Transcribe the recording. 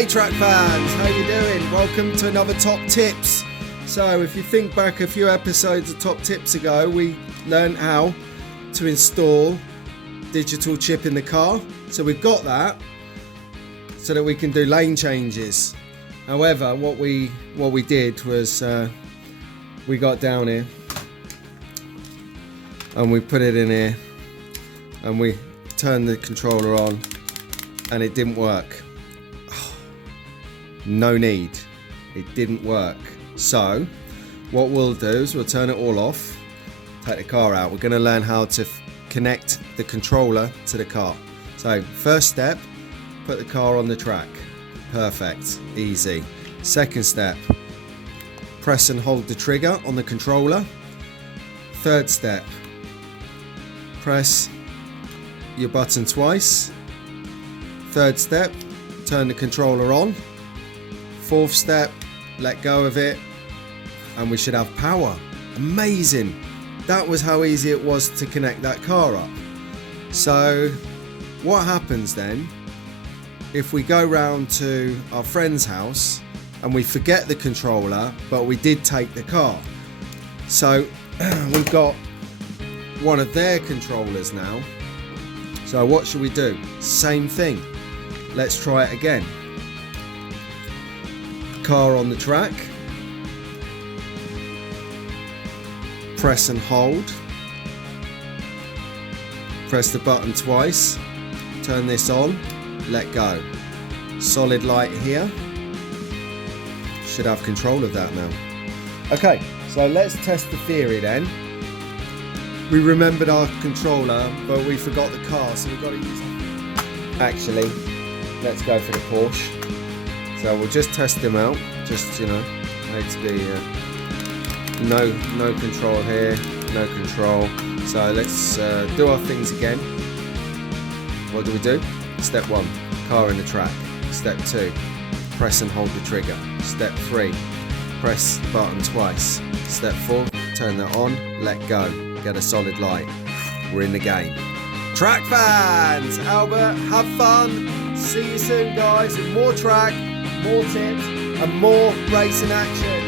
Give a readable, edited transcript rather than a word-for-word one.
Hey track fans, how you doing? Welcome to another Top Tips. So if you think back a few episodes of Top Tips ago, we learned how to install digital chip in the car. So we've got that so that we can do lane changes. However, what we did was we got down here and we put it in here and we turned the controller on and it didn't work. No need, it didn't work. So what we'll do is we'll turn it all off, take the car out. We're going to learn how to connect the controller to the car. So first step, put the car on the track. Perfect, easy. Second step, press and hold the trigger on the controller. Third step, press your button twice. Third step, turn the controller on. Fourth step, let go of it and we should have power. Amazing. That was how easy it was to connect that car up. So what happens then if we go round to our friend's house and we forget the controller but we did take the car? So we've got one of their controllers now. So what should we do? Same thing. Let's try it again. Car on the track, press and hold, press the button twice, turn this on, let go. Solid light here, should have control of that now. Okay, so let's test the theory then. We remembered our controller but we forgot the car, so we've got to use it. Actually, let's go for the Porsche. So we'll just test them out, just, you know, need to be no control here, no control. So let's do our things again. What do? Step 1, car in the track. Step 2, press and hold the trigger. Step 3, press the button twice. Step 4, turn that on, let go, get a solid light. We're in the game. Track fans, Albert, have fun. See you soon guys, with more track, more tips and more racing action.